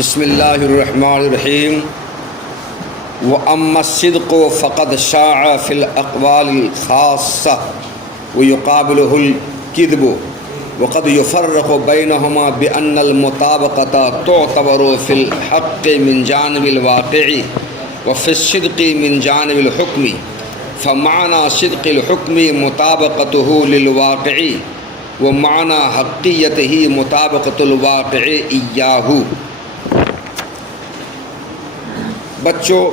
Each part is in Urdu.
بسم اللہ الرحمن الرحیم وَأَمَّا الصِّدْقُ فَقَدْ شَاعَ فِي الْأَقْوَالِ الْخَاصَّةِ وَيُقَابِلُهُ الْكِذْبُ وَقَدْ يُفَرَّقُ بَيْنَهُمَا بِأَنَّ الْمُطَابَقَةَ تُعْتَبَرُ فِي الْحَقِّ مِنْ جَانِبِ الْوَاقِعِ وَفِي الصِّدْقِ مِنْ جَانِبِ الْحُكْمِ فَمَعْنَى صِدْقِ الْحُكْمِ مُطَابَقَتُهُ لِلْوَاقِعِ وَمَعْنَى حَقِّيَّتِهِ مُطَابَقَةُ الْوَاقِعِ إِيَّاهُ۔ بچوں،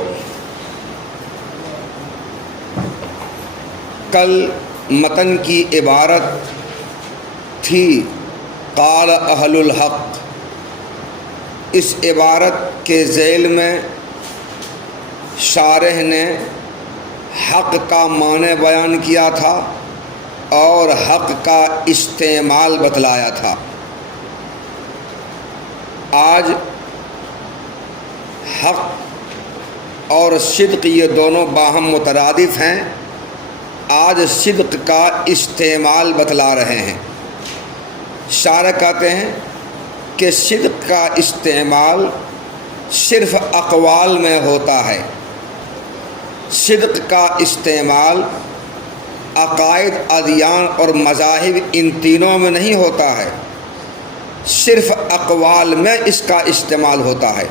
کل متن کی عبارت تھی قال اہل الحق۔ اس عبارت کے ذیل میں شارح نے حق کا معنی بیان کیا تھا اور حق کا استعمال بتلایا تھا۔ آج حق اور صدق یہ دونوں باہم مترادف ہیں۔ آج صدق کا استعمال بتلا رہے ہیں۔ شارح کہتے ہیں کہ صدق کا استعمال صرف اقوال میں ہوتا ہے۔ صدق کا استعمال عقائد، ادیان اور مذاہب ان تینوں میں نہیں ہوتا ہے، صرف اقوال میں اس کا استعمال ہوتا ہے۔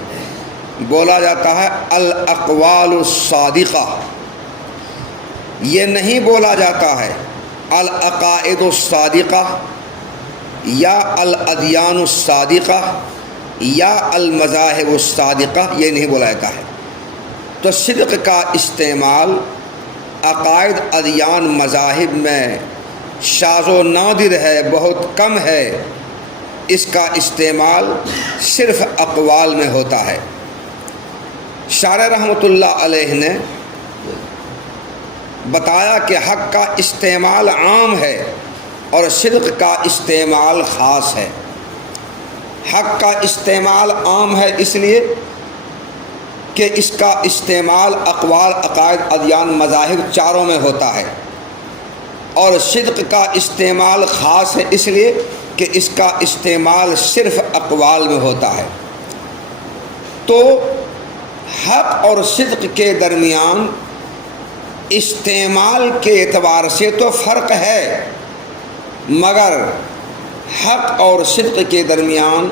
بولا جاتا ہے الاقوال الصادقہ، یہ نہیں بولا جاتا ہے العقائد الصادقہ یا الادیان الصادقہ یا المذاہب الصادقہ، یہ نہیں بولا جاتا ہے۔ تو صدق کا استعمال عقائد، ادیان، مذاہب میں شاذ و نادر ہے، بہت کم ہے۔ اس کا استعمال صرف اقوال میں ہوتا ہے۔ شارح رحمۃ اللہ علیہ نے بتایا کہ حق کا استعمال عام ہے اور صدق کا استعمال خاص ہے۔ حق کا استعمال عام ہے اس لیے کہ اس کا استعمال اقوال، عقائد، ادیان، مذاہب چاروں میں ہوتا ہے، اور صدق کا استعمال خاص ہے اس لیے کہ اس کا استعمال صرف اقوال میں ہوتا ہے۔ تو حق اور صدق کے درمیان استعمال کے اعتبار سے تو فرق ہے، مگر حق اور صدق کے درمیان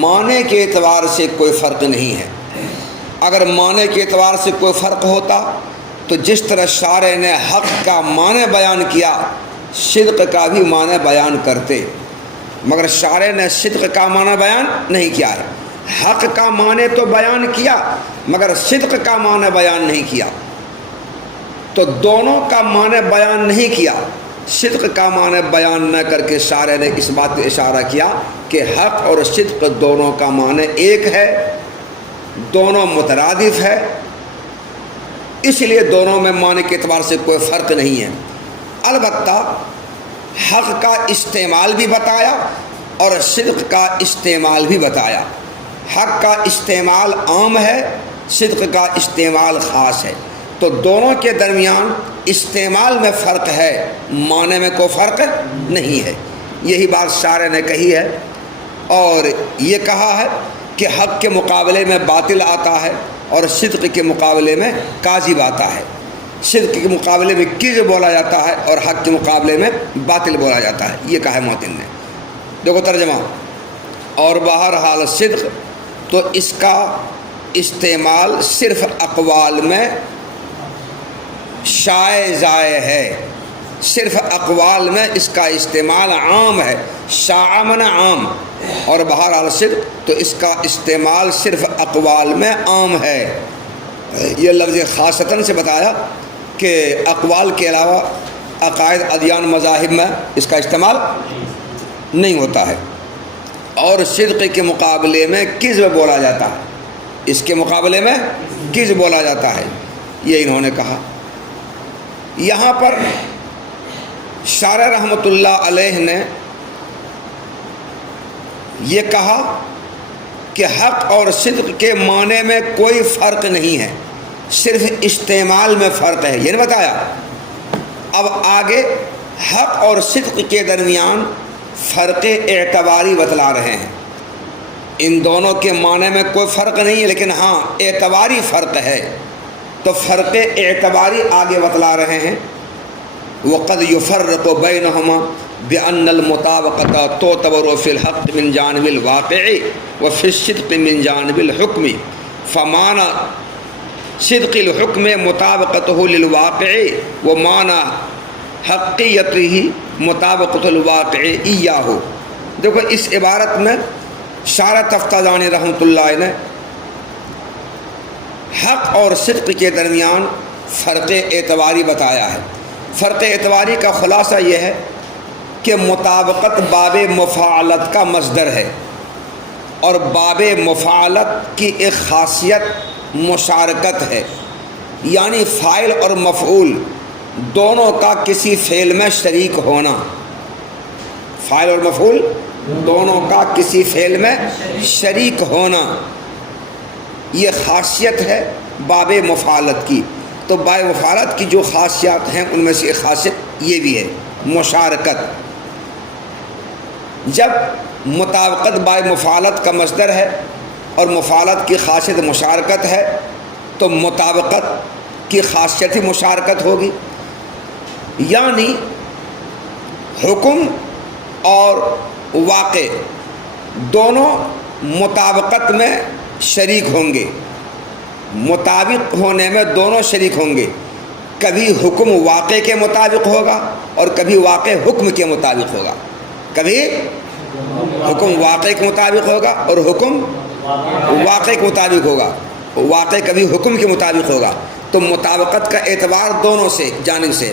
معنی کے اعتبار سے کوئی فرق نہیں ہے۔ اگر معنی کے اعتبار سے کوئی فرق ہوتا تو جس طرح شارح نے حق کا معنی بیان کیا، صدق کا بھی معنی بیان کرتے، مگر شارح نے صدق کا معنی بیان نہیں کیا ہے۔ حق کا معنی تو بیان کیا مگر صدق کا معنی بیان نہیں کیا۔ تو دونوں کا معنی بیان نہیں کیا، صدق کا معنی بیان نہ کر کے شارح نے اس بات پہ اشارہ کیا کہ حق اور صدق دونوں کا معنی ایک ہے، دونوں مترادف ہے، اس لیے دونوں میں معنی کے اعتبار سے کوئی فرق نہیں ہے۔ البتہ حق کا استعمال بھی بتایا اور صدق کا استعمال بھی بتایا۔ حق کا استعمال عام ہے، صدق کا استعمال خاص ہے۔ تو دونوں کے درمیان استعمال میں فرق ہے، معنی میں کوئی فرق نہیں ہے۔ یہی بات شارح نے کہی ہے، اور یہ کہا ہے کہ حق کے مقابلے میں باطل آتا ہے اور صدق کے مقابلے میں کاذب آتا ہے۔ صدق کے مقابلے میں کذب بولا جاتا ہے اور حق کے مقابلے میں باطل بولا جاتا ہے، یہ کہا ہے متن نے۔ دیکھو ترجمہ، اور بہرحال صدق تو اس کا استعمال صرف اقوال میں شائع ضائع ہے، صرف اقوال میں اس کا استعمال عام ہے، شاع من عام، اور بہرحال صدق تو اس کا استعمال صرف اقوال میں عام ہے۔ یہ لفظ خاصتاً سے بتایا کہ اقوال کے علاوہ عقائد، ادیان، مذاہب میں اس کا استعمال نہیں ہوتا ہے۔ اور صدق کے مقابلے میں کذب بولا جاتا ہے، اس کے مقابلے میں کذب بولا جاتا ہے، یہ انہوں نے کہا۔ یہاں پر شارح رحمۃ اللہ علیہ نے یہ کہا کہ حق اور صدق کے معنی میں کوئی فرق نہیں ہے، صرف استعمال میں فرق ہے، یہ نہیں بتایا۔ اب آگے حق اور صدق کے درمیان فرق اعتباری بتلا رہے ہیں۔ ان دونوں کے معنی میں کوئی فرق نہیں ہے، لیکن ہاں اعتباری فرق ہے۔ تو فرق اعتباری آگے بتلا رہے ہیں، وَقَدْ يُفَرِّقُ بَيْنَهُمَا بِأَنَّ الْمُطَابَقَةَ تُعْتَبَرُ فِي الْحَقِّ مِنْ جَانِبِ الْوَاقِعِ وَفِي الصِّدْقِ مِنْ جَانِبِ الْحُكْمِ فَمَعنَى صِدْقِ الْحُكْمِ مُطَابَقَتُهُ لِلْوَاقِعِ وَمَعنَى حَقِّيَّتِهِ مُطَابَقَةُ الْوَاقِعِ إِيَّاهُ۔ دیکھو اس عبارت میں شارح تفتازانی رحمۃ اللہ نے حق اور صدق کے درمیان فرق اعتباری بتایا ہے۔ فرق اعتباری کا خلاصہ یہ ہے کہ مطابقت باب مفاعلت کا مصدر ہے، اور باب مفاعلت کی ایک خاصیت مشارکت ہے، یعنی فاعل اور مفعول دونوں کا کسی فعل میں شریک ہونا۔ فاعل اور مفعول دونوں کا کسی فعل میں شریک ہونا، یہ خاصیت ہے باب مفاعلت کی۔ تو باب مفاعلت کی جو خاصیات ہیں ان میں سے ایک خاصیت یہ بھی ہے مشارکت۔ جب مطابقت باب مفاعلت کا مصدر ہے اور مفاعلت کی خاصیت مشارکت ہے تو مطابقت کی خاصیت ہی مشارکت ہوگی، یعنی حکم اور واقع دونوں مطابقت میں شریک ہوں گے، مطابق ہونے میں دونوں شریک ہوں گے۔ کبھی حکم واقع کے مطابق ہوگا اور کبھی واقع حکم کے مطابق ہوگا، کبھی حکم واقع کے مطابق ہوگا اور حکم واقع کے مطابق ہوگا، واقع کبھی حکم کے مطابق ہوگا۔ تو مطابقت کا اعتبار دونوں سے جانب سے،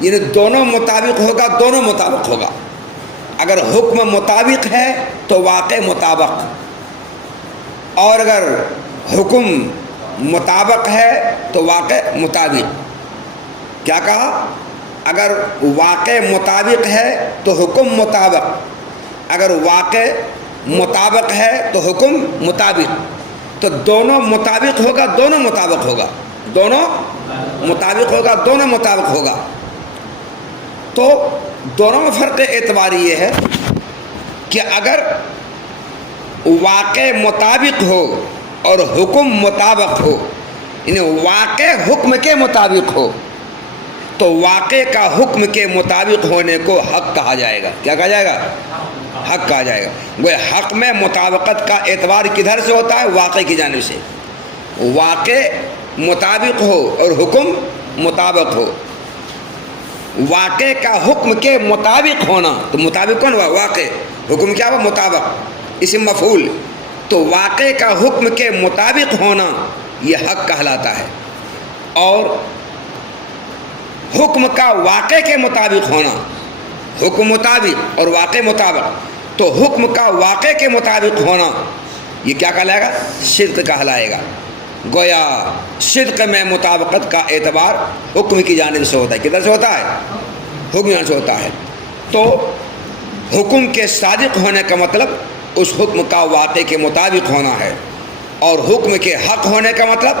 یعنی دونوں مطابق ہوگا، دونوں مطابق ہوگا۔ اگر حکم مطابق ہے تو واقع مطابق، اور اگر حکم مطابق ہے تو واقع مطابق۔ کیا کہا؟ اگر واقع مطابق ہے تو حکم مطابق، اگر واقع مطابق ہے تو حکم مطابق۔ تو دونوں مطابق ہوگا، دونوں مطابق ہوگا، دونوں مطابق ہوگا، دونوں مطابق ہوگا۔ تو دونوں میں فرق اعتباری یہ ہے کہ اگر واقع مطابق ہو اور حکم مطابق ہو، یعنی واقع حکم کے مطابق ہو تو واقع کا حکم کے مطابق ہونے کو حق کہا جائے گا۔ کیا کہا جائے گا؟ حق کہا جائے گا۔ وہ حق میں مطابقت کا اعتبار کدھر سے ہوتا ہے؟ واقع کی جانب سے۔ واقع مطابق ہو اور حکم مطابق ہو، واقع کا حکم کے مطابق ہونا، تو مطابق کون ہوا؟ واقع۔ حکم کیا ہوا؟ مطابق، اسم مفعول۔ تو واقع کا حکم کے مطابق ہونا یہ حق کہلاتا ہے، اور حکم کا واقع کے مطابق ہونا، حکم مطابق اور واقع مطابق، تو حکم کا واقع کے مطابق ہونا یہ کیا کہلائے گا؟ صدق کہلائے گا۔ گویا صدق میں مطابقت کا اعتبار حکم کی جانب سے ہوتا ہے۔ کدھر سے ہوتا ہے؟ حکم جانب سے ہوتا ہے۔ تو حکم کے صادق ہونے کا مطلب اس حکم کا واقع کے مطابق ہونا ہے، اور حکم کے حق ہونے کا مطلب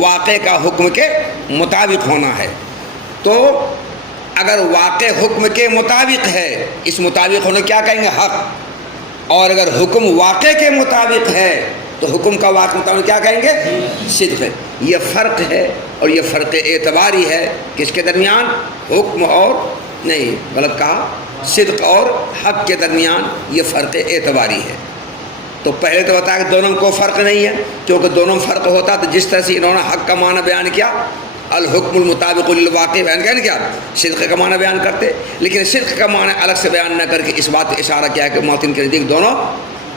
واقع کا حکم کے مطابق ہونا ہے۔ تو اگر واقع حکم کے مطابق ہے، اس مطابق ہونے کیا کہیں گے؟ حق۔ اور اگر حکم واقع کے مطابق ہے تو حکم کا واقع مطابق کیا کہیں گے؟ صدق۔ یہ فرق ہے، اور یہ فرق اعتباری ہے کس کے درمیان؟ حکم اور نہیں، غلط کہا، صدق اور حق کے درمیان یہ فرق اعتباری ہے۔ تو پہلے تو بتایا کہ دونوں میں کوئی فرق نہیں ہے، کیونکہ دونوں میں فرق ہوتا تو جس طرح سے انہوں نے حق کا معنی بیان کیا، الحکم المطابق للواقع بیان کیا، کیا صدق کا معنی بیان کرتے، لیکن صدق کا معنی الگ سے بیان نہ کر کے اس بات پہ اشارہ کیا کہ محتن کے نزدیک دونوں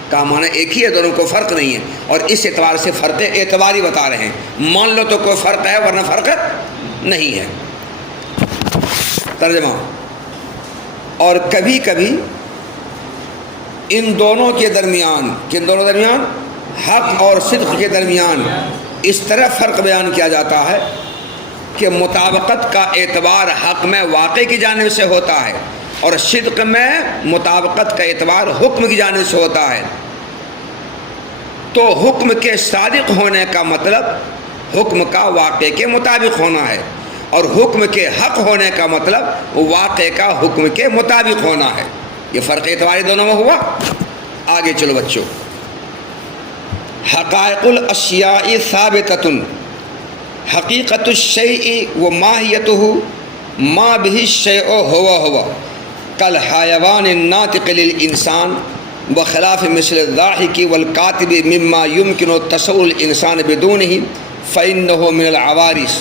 کا معنی ایک ہی ہے، دونوں کو فرق نہیں ہے، اور اس اعتبار سے فرق اعتباری بتا رہے ہیں۔ مان لو تو کوئی فرق ہے، ورنہ فرق نہیں ہے۔ ترجمہ: اور کبھی کبھی ان دونوں کے درمیان، کن دونوں درمیان؟ حق اور صدق کے درمیان اس طرح فرق بیان کیا جاتا ہے کہ مطابقت کا اعتبار حق میں واقع کی جانب سے ہوتا ہے، اور صدق میں مطابقت کا اعتبار حکم کی جانب سے ہوتا ہے۔ تو حکم کے صادق ہونے کا مطلب حکم کا واقع کے مطابق ہونا ہے، اور حکم کے حق ہونے کا مطلب واقع کا حکم کے مطابق ہونا ہے۔ یہ فرق اعتباری دونوں میں ہوا۔ آگے چلو بچوں، حقائق الاشیاء ثابتۃ حقیقت الشیء و ماہیتہ ما به الشیء هو کالحیوان الناطق للانسان بخلاف مثل الضاحک والکاتب مما يمكن تصور الانسان بدونه فإنه من العوارض۔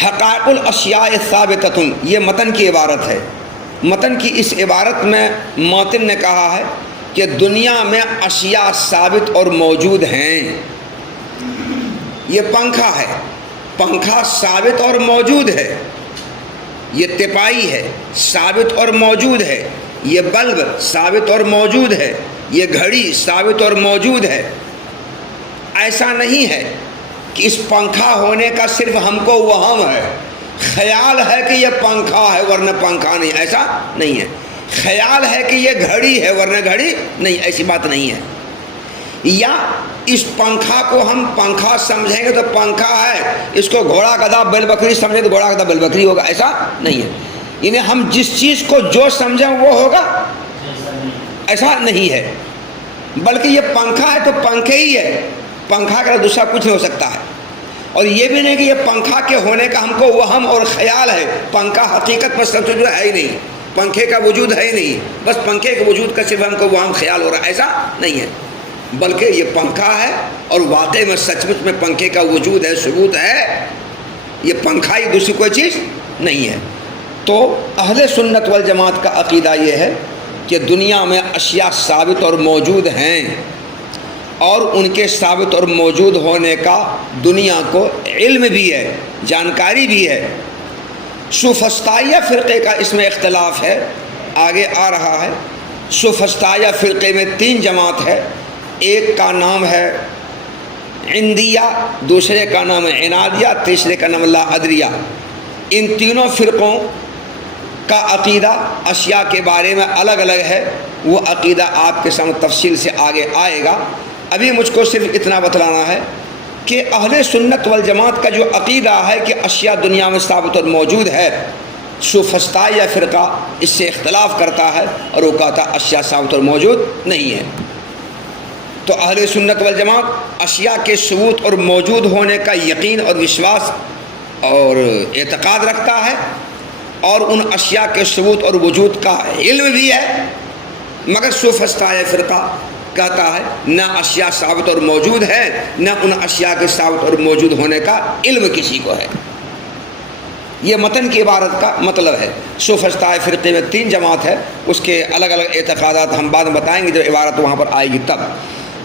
حقائق الاشیاء ثابتۃ، یہ متن کی عبارت ہے۔ متن کی اس عبارت میں ماتن نے کہا ہے کہ دنیا میں اشیاء ثابت اور موجود ہیں۔ یہ پنکھا ہے، پنکھا ثابت اور موجود ہے۔ یہ تپائی ہے، ثابت اور موجود ہے۔ یہ بلب ثابت اور موجود ہے۔ یہ گھڑی ثابت اور موجود ہے۔ ایسا نہیں ہے کہ اس پنکھا ہونے کا صرف ہم کو وہم ہے، خیال ہے کہ یہ پنکھا ہے ورنہ پنکھا نہیں، ایسا نہیں ہے۔ خیال ہے کہ یہ گھڑی ہے ورنہ گھڑی نہیں، ایسی بات نہیں ہے۔ یا اس پنکھا کو ہم پنکھا سمجھیں گے تو پنکھا ہے، اس کو گھوڑا گدھا بیل بکری سمجھیں تو گھوڑا گدھا بیل بکری ہوگا، ایسا نہیں ہے۔ یعنی ہم جس چیز کو جو سمجھیں وہ ہوگا، ایسا نہیں ہے۔ بلکہ یہ پنکھا ہے تو پنکھے ہی ہے، پنکھا کا دوسرا کچھ نہیں ہو سکتا ہے۔ اور یہ بھی نہیں کہ یہ پنکھا کے ہونے کا ہم کو وہم اور خیال ہے، پنکھا حقیقت پر سب سے ہے ہی نہیں، پنکھے کا وجود ہے ہی نہیں، بس پنکھے کے وجود کا صرف ہم کو وہم خیال ہو رہا ہے، ایسا نہیں ہے۔ بلکہ یہ پنکھا ہے اور واقعی میں سچ مچ میں پنکھے کا وجود ہے، ثبوت ہے، یہ پنکھا ہی، دوسری کوئی چیز نہیں ہے۔ تو اہل سنت والجماعت کا عقیدہ یہ ہے کہ دنیا میں اشیاء ثابت اور موجود ہیں، اور ان کے ثابت اور موجود ہونے کا دنیا کو علم بھی ہے، جانکاری بھی ہے۔ سوفسطائیہ فرقے کا اس میں اختلاف ہے، آگے آ رہا ہے۔ سوفسطائیہ فرقے میں 3 جماعت ہے، ایک کا نام ہے عندیہ، دوسرے کا نام ہے عنادیہ، تیسرے کا نام لا ادریہ۔ ان تینوں فرقوں کا عقیدہ اشیاء کے بارے میں الگ الگ ہے، وہ عقیدہ آپ کے سامنے تفصیل سے آگے آئے گا۔ ابھی مجھ کو صرف اتنا بتلانا ہے کہ اہل سنت والجماعت کا جو عقیدہ ہے کہ اشیاء دنیا میں ثابت اور موجود ہے، سوفسطائیہ فرقہ اس سے اختلاف کرتا ہے اور وہ کہتا ہے اشیاء ثابت اور موجود نہیں ہے۔ تو اہل سنت والجماعت اشیاء کے ثبوت اور موجود ہونے کا یقین اور وشواس اور اعتقاد رکھتا ہے، اور ان اشیاء کے ثبوت اور وجود کا علم بھی ہے۔ مگر سوفسطائیہ فرقہ کہتا ہے نہ اشیاء ثابت اور موجود ہے، نہ ان اشیاء کے ثابت اور موجود ہونے کا علم کسی کو ہے۔ یہ متن کی عبارت کا مطلب ہے۔ سوفسطائیہ فرقے میں 3 جماعت ہے، اس کے الگ الگ اعتقادات ہم بعد میں بتائیں گے جب عبارت وہاں پر آئے گی تب۔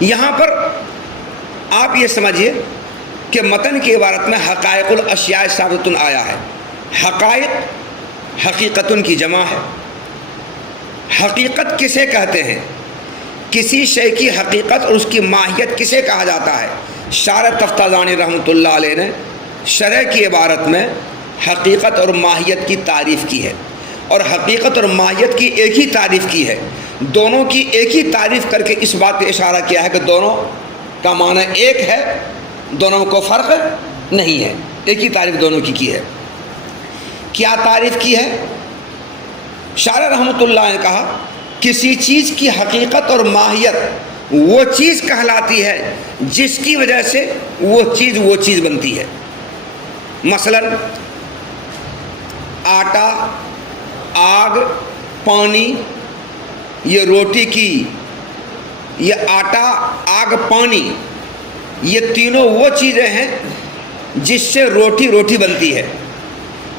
یہاں پر آپ یہ سمجھیے کہ متن کی عبارت میں حقائق الاشیاء ثابت آیا ہے۔ حقائق حقیقتن کی جمع ہے۔ حقیقت کسے کہتے ہیں؟ کسی شے کی حقیقت اور اس کی ماہیت کسے کہا جاتا ہے؟ شارح تفتازانی رحمۃ اللہ علیہ نے شرح کی عبارت میں حقیقت اور ماہیت کی تعریف کی ہے، اور حقیقت اور ماہیت کی ایک ہی تعریف کی ہے۔ دونوں کی ایک ہی تعریف کر کے اس بات پہ اشارہ کیا ہے کہ دونوں کا معنی ایک ہے، دونوں کو فرق نہیں ہے، ایک ہی تعریف دونوں کی ہے۔ کیا تعریف کی ہے؟ شارح رحمۃ اللہ نے کہا کسی چیز کی حقیقت اور ماہیت وہ چیز کہلاتی ہے جس کی وجہ سے وہ چیز بنتی ہے۔ مثلا آٹا، آگ، پانی، یہ روٹی کی، یہ آٹا، آگ، پانی، یہ تینوں وہ چیزیں ہیں جس سے روٹی بنتی ہے۔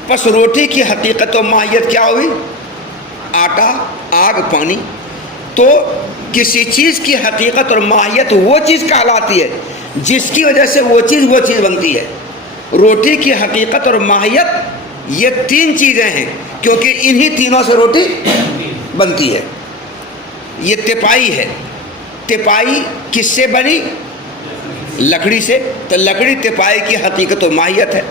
پس روٹی کی حقیقت و ماہیت کیا ہوئی؟ آٹا، آگ، پانی۔ تو کسی چیز کی حقیقت اور ماہیت وہ چیز کہلاتی ہے جس کی وجہ سے وہ چیز بنتی ہے۔ روٹی کی حقیقت اور ماہیت یہ 3 چیزیں ہیں، کیونکہ انہی تینوں سے روٹی بنتی ہے۔ یہ تپائی ہے، تپائی کس سے بنی؟ لکڑی سے۔ تو لکڑی تپائی کی حقیقت و ماہیت ہے،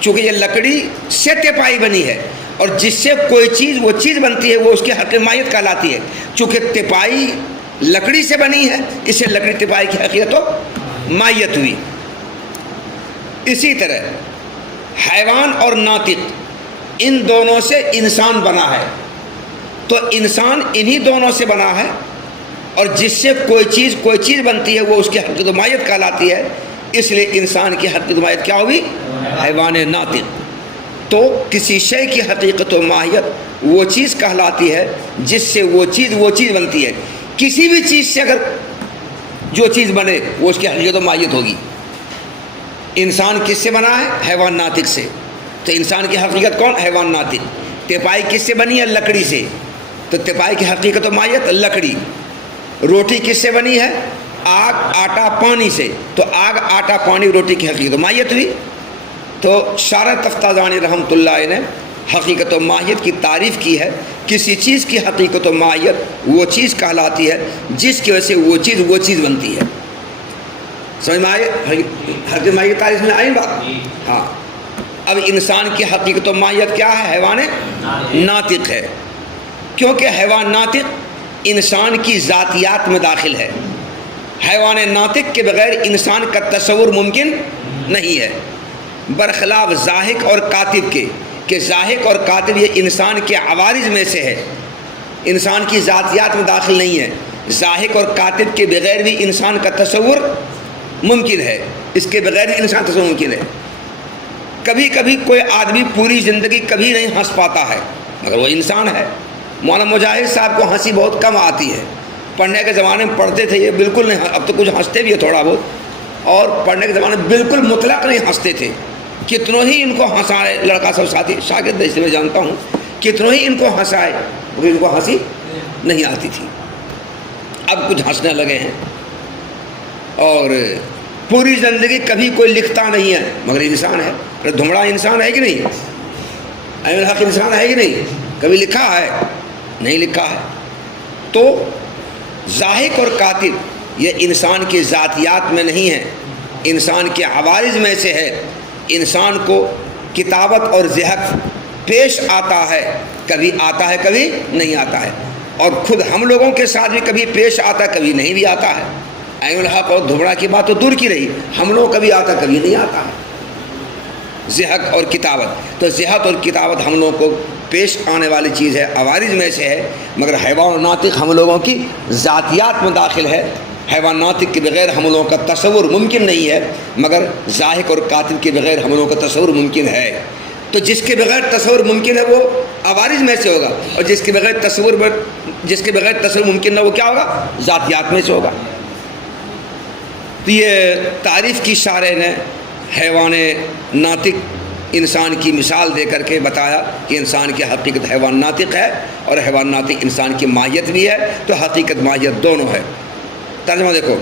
چونکہ یہ لکڑی سے تپائی بنی ہے، اور جس سے کوئی چیز وہ چیز بنتی ہے وہ اس کی حقیقت ماہیت کہلاتی ہے۔ چونکہ تپائی لکڑی سے بنی ہے، اس سے لکڑی تپائی کی حقیقت و ماہیت ہوئی۔ اسی طرح حیوان اور ناطق، ان دونوں سے انسان بنا ہے، تو انسان انہی دونوں سے بنا ہے، اور جس سے کوئی چیز بنتی ہے وہ اس کی حقیقت و ماہیت کہلاتی ہے. اس لیے انسان کی حقیقت و ماہیت کیا ہوگی؟ حیوان ناطق. تو کسی شے کی حقیقت و ماہیت وہ چیز کہلاتی ہے جس سے وہ چیز بنتی ہے. کسی بھی چیز سے اگر جو چیز بنے وہ اس کی حقیقت و ماہیت ہوگی. انسان کس سے بنا ہے؟ حیوان ناطق سے. تو انسان کی حقیقت کون؟ حیوان ناطق. تپائی کس سے بنی ہے؟ لکڑی سے. تو تپائی کی حقیقت و ماہیت لکڑی. روٹی کس سے بنی ہے؟ آگ، آٹا، پانی سے. تو آگ، آٹا، پانی، روٹی کی حقیقت و ماہیت ہوئی. تو شارح تفتازانی رحمۃ اللہ نے حقیقت و ماہیت کی تعریف کی ہے. کسی چیز کی حقیقت و ماہیت وہ چیز کہلاتی ہے جس کی وجہ سے وہ چیز بنتی ہے. سمجھ میں آئے؟ حقیقت و ماہیت تعریف میں آئی بات؟ ہاں. اب انسان کی حقیقت و ماہیت کیا ہے؟ حیوان ناطق ہے. کیونکہ حیوان ناطق انسان کی ذاتیات میں داخل ہے. حیوان ناطق کے بغیر انسان کا تصور ممکن نہیں ہے، برخلاف زاحق اور کاتب کے، کہ زاحق اور کاتب یہ انسان کے عوارض میں سے ہے، انسان کی ذاتیات میں داخل نہیں ہے. زاحق اور کاتب کے بغیر بھی انسان کا تصور ممکن ہے، اس کے بغیر بھی انسان تصور ممکن ہے. کبھی کبھی کوئی آدمی پوری زندگی کبھی نہیں ہنس پاتا ہے مگر وہ انسان ہے. مولانا مجاہد صاحب کو ہنسی بہت کم آتی ہے. پڑھنے کے زمانے میں پڑھتے تھے یہ بالکل نہیں، اب تو کچھ ہنستے بھی ہے تھوڑا بہت، اور پڑھنے کے زمانے میں بالکل مطلق نہیں ہنستے تھے. کتنوں ہی ان کو ہنسائے، لڑکا سب ساتھی شاگرد جیسے میں جانتا ہوں، کتنوں ہی ان کو ہنسائے ان کو ہنسی نہیں آتی تھی. اب کچھ ہنسنے لگے ہیں. اور پوری زندگی کبھی کوئی لکھتا نہیں ہے مگر انسان ہے. دھمڑا انسان ہے کہ نہیں؟ ایمن الحق انسان ہے کہ نہیں؟ کبھی لکھا ہے؟ نہیں لکھا ہے. تو زاحق اور کاتب یہ انسان کی ذاتیات میں نہیں ہے، انسان کے عوارض میں سے ہے. انسان کو کتابت اور ذہق پیش آتا ہے، کبھی آتا ہے کبھی نہیں آتا ہے. اور خود ہم لوگوں کے ساتھ بھی کبھی پیش آتا ہے کبھی نہیں بھی آتا ہے. عین الحق اور دھمڑا کی بات تو دور کی رہی، ہم لوگ کبھی آتا کبھی نہیں آتا ہے. ذہق اور کتابت، تو ذہق اور کتابت ہم لوگوں کو پیش آنے والی چیز ہے، عوارض میں سے ہے. مگر حیوان ناطق ہم لوگوں کی ذاتیات میں داخل ہے. حیوان ناطق کے بغیر ہم لوگوں کا تصور ممکن نہیں ہے، مگر ذاحق اور کاتب کے بغیر ہم لوگوں کا تصور ممکن ہے. تو جس کے بغیر تصور ممکن ہے وہ عوارض میں سے ہوگا، اور جس کے بغیر تصور ممکن نہ وہ کیا ہوگا؟ ذاتیات میں سے ہوگا. تو یہ تعریف کی شارح نے حیوان ناطق انسان کی مثال دے کر کے بتایا کہ انسان کی حقیقت حیوان ناطق ہے اور حیوان ناطق انسان کی ماہیت بھی ہے. تو حقیقت ماہیت دونوں ہے. ترجمہ دیکھو،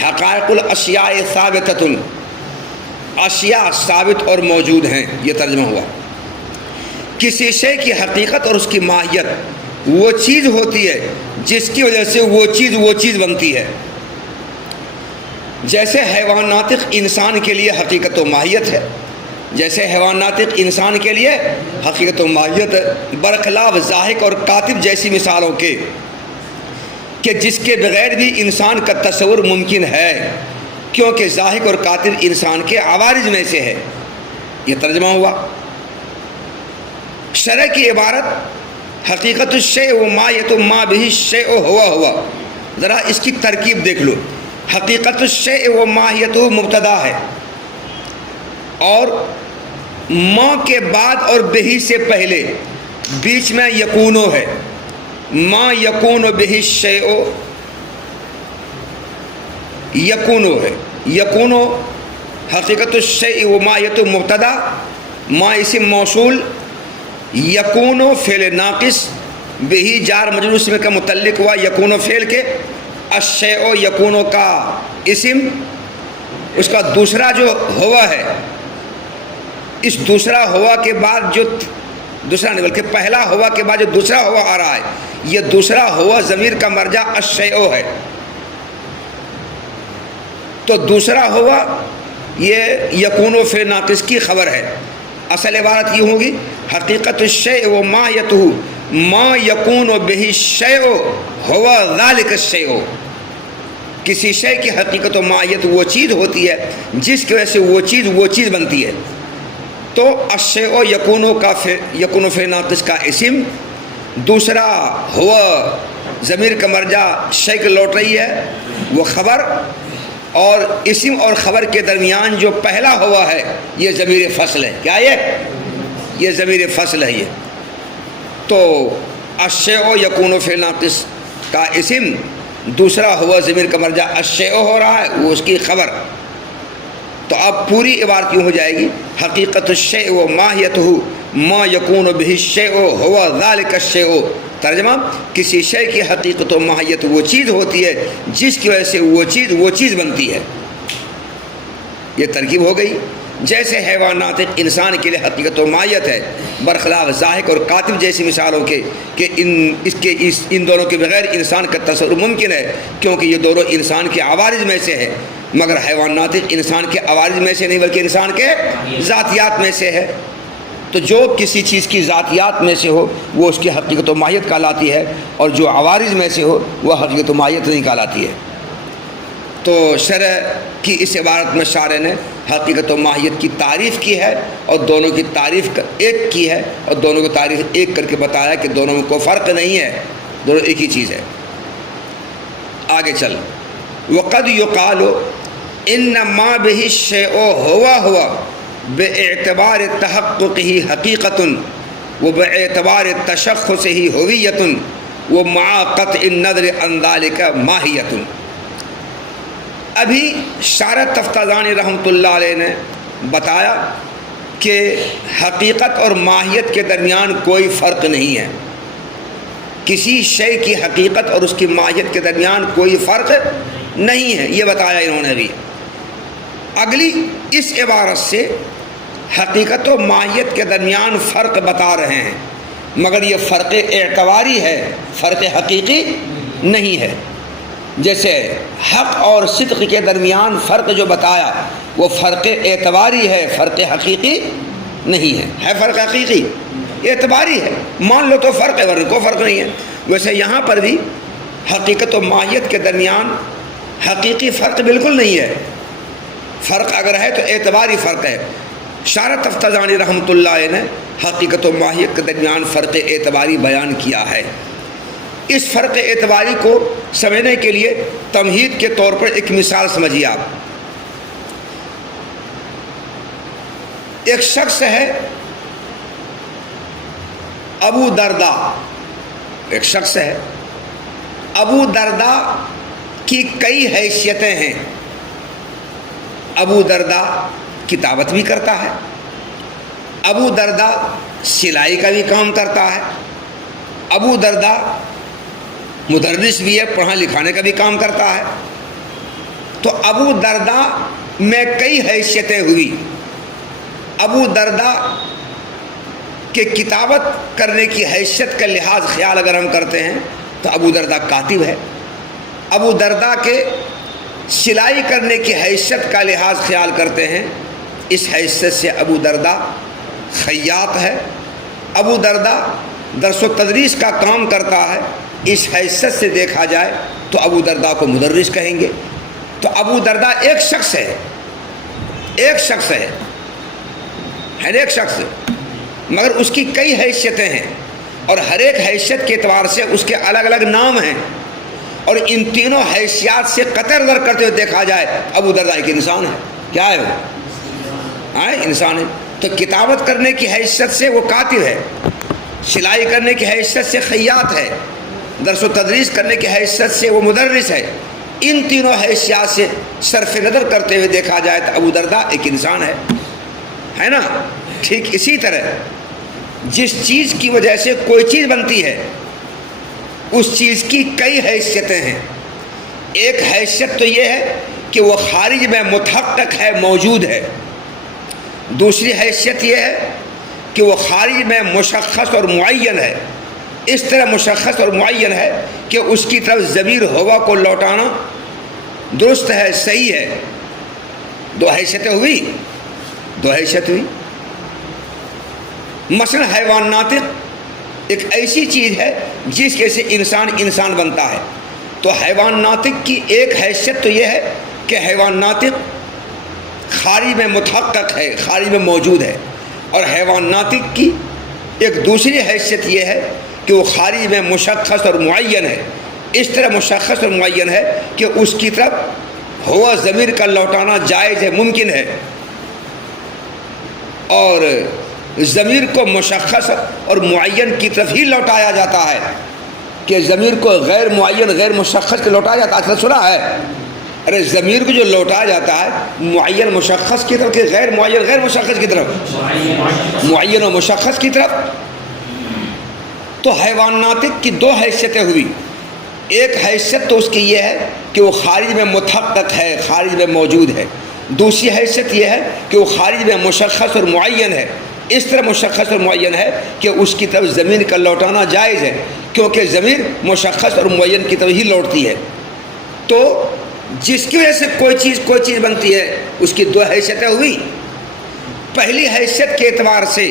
حقائق الاشیاء ثابتۃ، اشیاء ثابت اور موجود ہیں، یہ ترجمہ ہوا. کسی شے کی حقیقت اور اس کی ماہیت وہ چیز ہوتی ہے جس کی وجہ سے وہ چیز بنتی ہے. جیسے حیوان ناطق انسان کے لیے حقیقت و ماہیت ہے، جیسے حیوان ناطق انسان کے لیے حقیقت و ماہیت ہے، برخلاف زاحق اور کاتب جیسی مثالوں کے، کہ جس کے بغیر بھی انسان کا تصور ممکن ہے، کیونکہ زاحق اور کاتب انسان کے عوارض میں سے ہے. یہ ترجمہ ہوا. شرع کی عبارت حقیقت الشیء و ماہیت ما بہ الشیء ہوا، ذرا اس کی ترکیب دیکھ لو. حقیقت الشیء و ماہیت مبتدا ہے، اور ما کے بعد اور بہی سے پہلے بیچ میں یکونو ہے. ما یکون بہ الشیء یکونو ہے. یکونو حقیقت الشیء و ماہیت مبتدا، ما اسم موصول، یکونو فعل ناقص، بہی جار مجرور اسم کا متعلق ہوا یکونو فعل کے، الشیء یکونو کا اسم، اس کا دوسرا جو ہوا ہے، اس دوسرا ہوا کے بعد جو دوسرا نہیں بلکہ پہلا ہوا کے بعد جو دوسرا ہوا آ رہا ہے، یہ دوسرا ہوا ضمیر کا مرجع الشیء ہے. تو دوسرا ہوا یہ یکونو فعل ناقص کی خبر ہے. اصل عبارت یہ ہوگی حقیقت الشیء و ماہیتہ ما یکون بہ الشیء ہوا ذالک الشیء. کسی شے کی حقیقت و ماہیت وہ چیز ہوتی ہے جس کی وجہ سے وہ چیز بنتی ہے. تو الشیء یکونو فعل ناقص کا اسم، دوسرا ہوا ضمیر کا مرجع شے کو لوٹ رہی ہے، وہ خبر، اور اسم اور خبر کے درمیان جو پہلا ہوا ہے یہ ضمیر فصل ہے. کیا یہ ضمیر فصل ہے. یہ تو الشیء یکون فعل ناقص کا اسم، دوسرا ہوا ضمیر کا مرجع الشیء ہو رہا ہے، وہ اس کی خبر. تو اب پوری عبارت یوں ہو جائے گی، حقیقت الشیء و ماہیتہ ما یکون بہ الشیء ہوا ذالک الشیء. ترجمہ، کسی شے کی حقیقت و ماہیت وہ چیز ہوتی ہے جس کی وجہ سے وہ چیز بنتی ہے. یہ ترکیب ہو گئی. جیسے حیوان ناطق انسان کے لیے حقیقت و ماہیت ہے، برخلاف ضاحک اور کاتب جیسی مثالوں کے کہ ان دونوں کے بغیر انسان کا تصور ممکن ہے، کیونکہ یہ دونوں انسان کے عوارض میں سے ہے. مگر حیوان ناطق انسان کے عوارض میں سے نہیں بلکہ انسان کے ذاتیات میں سے ہے. تو جو کسی چیز کی ذاتیات میں سے ہو وہ اس کی حقیقت و ماہیت کہلاتی ہے، اور جو عوارض میں سے ہو وہ حقیقت و ماہیت نہیں کہلاتی ہے. تو شرح کی اس عبارت میں شارح نے حقیقت و ماہیت کی تعریف کی ہے، اور دونوں کی تعریف ایک کی ہے، اور دونوں کی تعریف ایک کر کے بتایا کہ دونوں میں کوئی فرق نہیں ہے، دونوں ایک ہی چیز ہے. آگے چل، وقد یقال ان ما بہ الشیء ہوا باعتبار تحققہ حقیقۃ وباعتبار تشخصہ ہویۃ ومع قطع النظر عن ذلک ماہیۃ. ابھی شارح تفتازانی رحمۃ اللہ علیہ نے بتایا کہ حقیقت اور ماہیت کے درمیان کوئی فرق نہیں ہے. کسی شے کی حقیقت اور اس کی ماہیت کے درمیان کوئی فرق نہیں ہے، یہ بتایا انہوں نے بھی. اگلی اس عبارت سے حقیقت و ماہیت کے درمیان فرق بتا رہے ہیں، مگر یہ فرق اعتباری ہے، فرق حقیقی نہیں ہے. جیسے حق اور صدق کے درمیان فرق جو بتایا وہ فرق اعتباری ہے، فرق حقیقی نہیں ہے. ہے فرق حقیقی، اعتباری ہے، مان لو تو فرق ہے ورنہ کوئی فرق نہیں ہے. ویسے یہاں پر بھی حقیقت و ماہیت کے درمیان حقیقی فرق بالکل نہیں ہے. فرق اگر ہے تو اعتباری فرق ہے. شارح تفتازانی رحمۃ اللہ علیہ نے حقیقت و ماہیت کے درمیان فرق اعتباری بیان کیا ہے. اس فرق اعتباری کو سمجھنے کے لیے تمہید کے طور پر ایک مثال سمجھیے آپ. ایک شخص ہے ابو درداء، ایک شخص ہے ابو درداء کی کئی حیثیتیں ہیں. ابو درداء کتابت بھی کرتا ہے، ابو درداء سلائی کا بھی کام کرتا ہے، ابو درداء مدرس بھی ہے، پڑھانے لکھانے کا بھی کام کرتا ہے. تو ابو درداء میں کئی حیثیتیں ہوئی. ابو درداء کے کتابت کرنے کی حیثیت کا لحاظ خیال اگر ہم کرتے ہیں تو ابو درداء کاتب ہے. ابو درداء کے سلائی کرنے کی حیثیت کا لحاظ خیال کرتے ہیں، اس حیثیت سے ابو درداء خیاط ہے. ابو درداء درس و تدریس کا کام کرتا ہے، اس حیثیت سے دیکھا جائے تو ابو درداء کو مدرس کہیں گے. تو ابو درداء ایک شخص ہے، ایک شخص ہے ایک شخص، مگر اس کی کئی حیثیتیں ہیں، اور ہر ایک حیثیت کے اعتبار سے اس کے الگ الگ نام ہیں. اور ان تینوں حیثیات سے قطع نظر کرتے ہوئے دیکھا جائے ابو درداء ایک انسان ہے. کیا ہے وہ؟ انسان ہے. تو کتابت کرنے کی حیثیت سے وہ کاتب ہے، سلائی کرنے کی حیثیت سے خیاط ہے، درس و تدریس کرنے کی حیثیت سے وہ مدرس ہے. ان تینوں حیثیات سے صرف نظر کرتے ہوئے دیکھا جائے تو ابو درداء ایک انسان ہے نا. ٹھیک اسی طرح جس چیز کی وجہ سے کوئی چیز بنتی ہے اس چیز کی کئی حیثیتیں ہیں. ایک حیثیت تو یہ ہے کہ وہ خارج میں متحقق ہے، موجود ہے. دوسری حیثیت یہ ہے کہ وہ خارج میں مشخص اور معین ہے. اس طرح مشخص اور معین ہے کہ اس کی طرف ضمیر ہوا کو لوٹانا درست ہے، صحیح ہے. دو حیثیتیں ہوئی، دو حیثیت ہوئی. مثلا حیوان ناطق ایک ایسی چیز ہے جس کے سے انسان بنتا ہے. تو حیوان ناطق کی ایک حیثیت تو یہ ہے کہ حیوان ناطق خارج میں متحقق ہے، خارج میں موجود ہے. اور حیوان ناطق کی ایک دوسری حیثیت یہ ہے کہ وہ خارج میں مشخص اور معین ہے. اس طرح مشخص اور معین ہے کہ اس کی طرف ہوا ضمیر کا لوٹانا جائز ہے، ممکن ہے، اور ضمیر کو مشخص اور معین کی طرف ہی لوٹایا جاتا ہے، کہ ضمیر کو غیر معین غیر مشخص کے لوٹایا جاتا ہے۔ سنا ہے؟ ارے ضمیر کو جو لوٹایا جاتا ہے معین مشخص کی طرف کہ غیر معین غیر مشخص کی طرف؟ معین و مشخص کی طرف۔ تو حیوان ناطق کی دو حیثیتیں ہوئی، ایک حیثیت تو اس کی یہ ہے کہ وہ خارج میں متحقق ہے، خارج میں موجود ہے، دوسری حیثیت یہ ہے کہ وہ خارج میں مشخص اور معین ہے، اس طرح مشخص اور معین ہے کہ اس کی طرف ضمیر کا لوٹانا جائز ہے، کیونکہ ضمیر مشخص اور معین کی طرف ہی لوٹتی ہے۔ تو جس کی وجہ سے کوئی چیز بنتی ہے اس کی دو حیثیتیں ہوئی۔ پہلی حیثیت کے اعتبار سے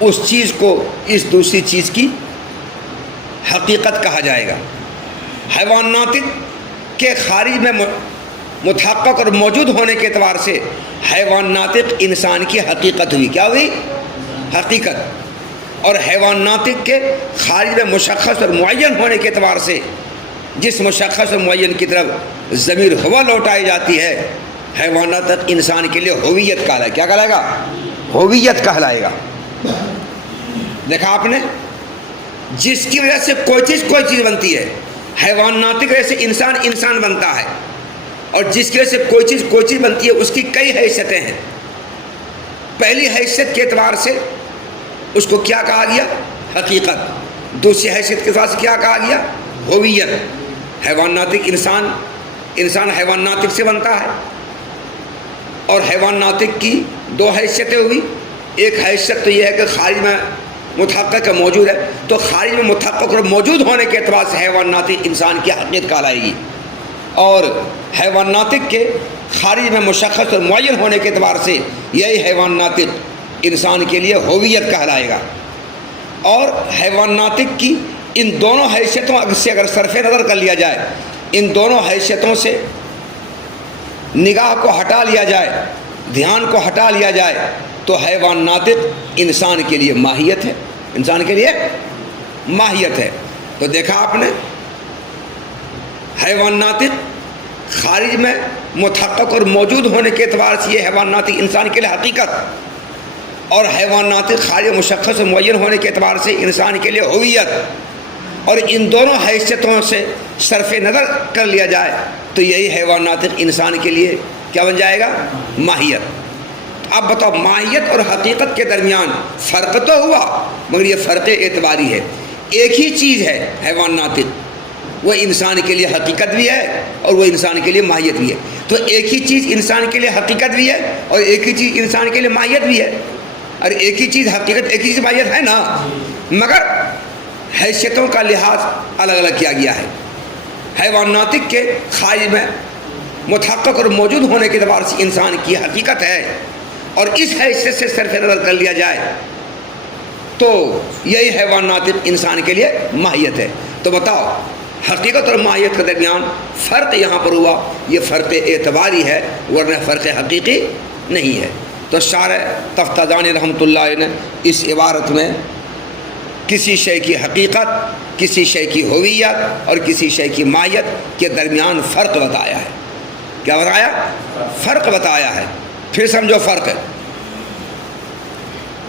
اس چیز کو اس دوسری چیز کی حقیقت کہا جائے گا۔ حیوان ناطق کے خارج میں متحقق اور موجود ہونے کے اعتبار سے حیوان ناطق انسان کی حقیقت ہوئی۔ کیا ہوئی؟ حقیقت۔ اور حیوان ناطق کے خارج میں مشخص اور معین ہونے کے اعتبار سے جس مشخص اور معین کی طرف ضمیر ہوا لوٹائی جاتی ہے، حیوان ناطق انسان کے لیے ہویت کہلائے۔ کیا کہلائے گا؟ ہویت کہلائے گا۔ دیکھا آپ نے، جس کی وجہ سے کوئی چیز بنتی ہے، حیوان ناطق کی وجہ سے انسان بنتا ہے، اور جس کی وجہ سے کوئی چیز بنتی ہے اس کی کئی حیثیتیں ہیں۔ پہلی حیثیت کے اعتبار سے اس کو کیا کہا گیا؟ حقیقت۔ دوسری حیثیت کے اعتبار سے کیا کہا گیا؟ ہویت۔ حیوان ناطق انسان حیوان ناطق سے بنتا ہے، اور حیوان ناطق کی دو حیثیتیں ہوئی۔ ایک حیثیت تو یہ ہے کہ خارج میں متحقق موجود ہے، تو خارج میں متحقق اور موجود ہونے کے اعتبار سے حیوان ناطق انسان کی حقیقت کہلائے گی، اور حیوان ناطق کے خارج میں مشخص اور معین ہونے کے اعتبار سے یہی حیوان ناطق انسان کے لیے ہویت کہلائے گا۔ اور حیوان ناطق کی ان دونوں حیثیتوں سے اگر صرف نظر کر لیا جائے، ان دونوں حیثیتوں سے نگاہ کو ہٹا لیا جائے، دھیان کو ہٹا لیا جائے، تو حیوان ناطق انسان کے لیے ماہیت ہے، انسان کے لیے ماہیت ہے۔ تو دیکھا آپ نے، حیوان ناطق خارج میں متحقق اور موجود ہونے کے اعتبار سے یہ حیوان ناطق انسان کے لیے حقیقت، اور حیوان ناطق خارج مشخص اور معین ہونے کے اعتبار سے انسان کے لیے ہویت، اور ان دونوں حیثیتوں سے صرف نظر کر لیا جائے تو یہی حیوان ناطق انسان کے لیے کیا بن جائے گا؟ ماہیت۔ اب بتاؤ، ماہیت اور حقیقت کے درمیان فرق تو ہوا، مگر یہ فرق اعتباری ہے۔ ایک ہی چیز ہے حیوان ناطق، وہ انسان کے لیے حقیقت بھی ہے اور وہ انسان کے لیے ماہیت بھی ہے۔ تو ایک ہی چیز انسان کے لیے حقیقت بھی ہے اور ایک ہی چیز انسان کے لیے ماہیت بھی ہے۔ اور ایک ہی چیز حقیقت، ایک ہی چیز ماہیت ہے نا، مگر حیثیتوں کا لحاظ الگ الگ کیا گیا ہے۔ حیوان ناطق کے خارج میں متحقق اور موجود ہونے کے اعتبار سے انسان کی حقیقت ہے، اور اس حیثیت سے صرف نظر کر لیا جائے تو یہی حیوان ناطق انسان کے لیے ماہیت ہے۔ تو بتاؤ، حقیقت اور ماہیت کے درمیان فرق یہاں پر ہوا، یہ فرق اعتباری ہے، ورنہ فرق حقیقی نہیں ہے۔ تو شارح تفتازانی رحمۃ اللہ علیہ نے اس عبارت میں کسی شے کی حقیقت، کسی شے کی ہویت اور کسی شے کی ماہیت کے درمیان فرق بتایا ہے۔ کیا بتایا؟ فرق بتایا ہے۔ پھر سمجھو فرق ہے،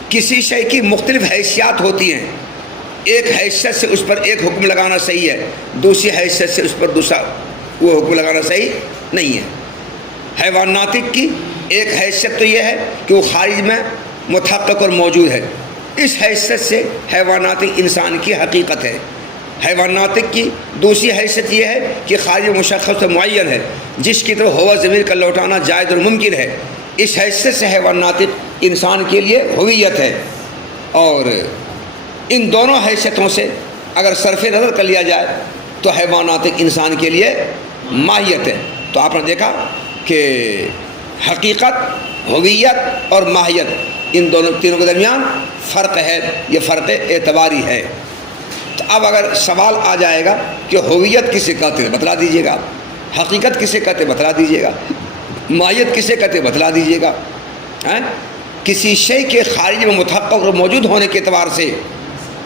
کسی شے کی مختلف حیثیات ہوتی ہیں، ایک حیثیت سے اس پر ایک حکم لگانا صحیح ہے، دوسری حیثیت سے اس پر دوسرا وہ حکم لگانا صحیح نہیں ہے۔ حیوان ناطق کی ایک حیثیت تو یہ ہے کہ وہ خارج میں متحقق اور موجود ہے، اس حیثیت سے حیوان ناطق انسان کی حقیقت ہے۔ حیوان ناطق کی دوسری حیثیت یہ ہے کہ خارج مشخص و معین ہے، جس کی طرف ہوا ضمیر کا لوٹانا جائز اور ممکن ہے، اس حیثیت سے حیوان ناطق انسان کے لیے ہویت ہے۔ اور ان دونوں حیثیتوں سے اگر صرف نظر کر لیا جائے تو حیوان ناطق انسان کے لیے ماہیت ہے۔ تو آپ نے دیکھا کہ حقیقت، ہویت اور ماہیت، ان دونوں تینوں کے درمیان فرق ہے، یہ فرق اعتباری ہے۔ تو اب اگر سوال آ جائے گا کہ ہویت کسے کہتے ہیں بتلا دیجیے گا، حقیقت کسے کہتے ہیں بتلا دیجیے گا، ماہیت کسے کہتے ہیں بتلا دیجیے گا۔ کسی شے کے خارج میں متحقق اور موجود ہونے کے اعتبار سے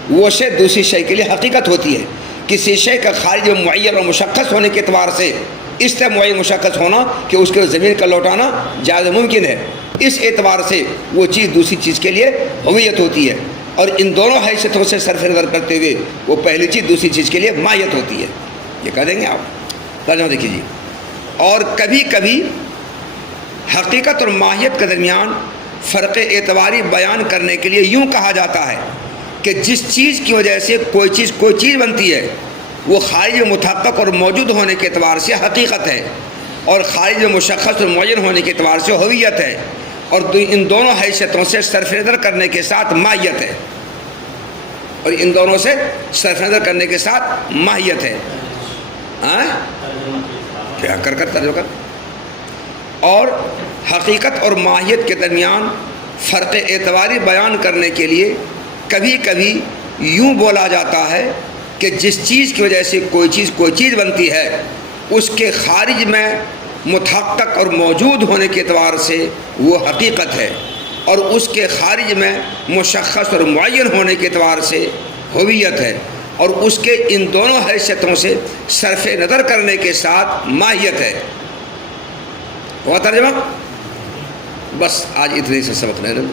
وہ شے دوسری شے کے لیے حقیقت ہوتی ہے، کسی شے کا خارج معین اور مشخص ہونے کے اعتبار سے اس طرح معین مشخص ہونا کہ اس کے زمین کا لوٹانا جائز ممکن ہے، اس اعتبار سے وہ چیز دوسری چیز کے لیے ہویت ہوتی ہے، اور ان دونوں حیثیتوں سے صرف نظر کرتے ہوئے وہ پہلی چیز دوسری چیز کے لیے ماہیت ہوتی ہے۔ یہ کہہ دیں گے آپ، ترجمہ دیکھیے جی۔ اور کبھی کبھی حقیقت اور ماہیت کے درمیان فرق اعتباری بیان کرنے کے لیے یوں کہا جاتا ہے کہ جس چیز کی وجہ سے کوئی چیز بنتی ہے وہ خارج متحقق اور موجود ہونے کے اعتبار سے حقیقت ہے، اور خارج مشخص اور معین ہونے کے اعتبار سے ہویت ہے، اور ان دونوں حیثیتوں سے صرف نظر کرنے کے ساتھ ماہیت ہے، اور ان دونوں سے صرف نظر کرنے کے ساتھ ماہیت ہے۔ کیا کر ترجمہ کر۔ اور حقیقت اور ماہیت کے درمیان فرق اعتباری بیان کرنے کے لیے کبھی کبھی یوں بولا جاتا ہے کہ جس چیز کی وجہ سے کوئی چیز بنتی ہے اس کے خارج میں متحقق اور موجود ہونے کے اعتبار سے وہ حقیقت ہے، اور اس کے خارج میں مشخص اور معین ہونے کے اعتبار سے ہویت ہے، اور اس کے ان دونوں حیثیتوں سے صرف نظر کرنے کے ساتھ ماہیت ہے۔ ہوا ترجمہ؟ بس آج اتنے سے سبق لے لیں۔